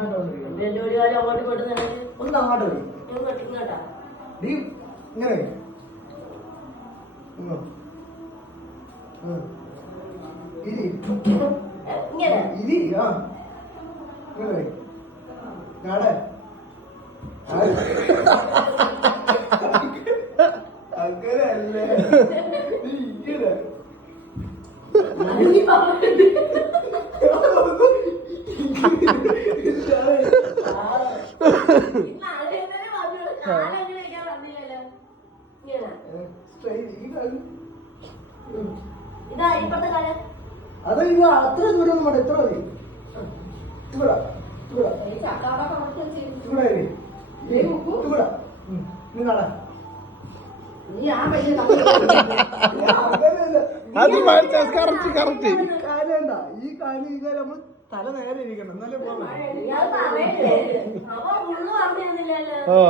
ഒരു കാലം അങ്ങോട്ട് പോയിട്ട് ഒന്ന് അങ്ങോട്ട് വരും ഇങ്ങോട്ടാ നീ ഇങ്ങനെ ഇരി ഇരി ആ ഇങ്ങനെ ഞാടെ അങ്ങനെയല്ലേ ഇങ്ങനെ ഇതാ ഇപ്പത്തെ കാലം അത് ഇവ അത്ര ദൂരം ഒന്നും വേണ്ട എത്ര മതി ഇവിടെ ഇവിടെ ഇവിടെ ഇവിടെ നീ നടാ അത് കറക്റ്റ് കറക്റ്റ് കാര്യണ്ട ഈ കാര്യം ഈ കാര്യം നമ്മൾ തല നേരെ ഇരിക്കണം എന്നാലേ പോകാൻ ഓ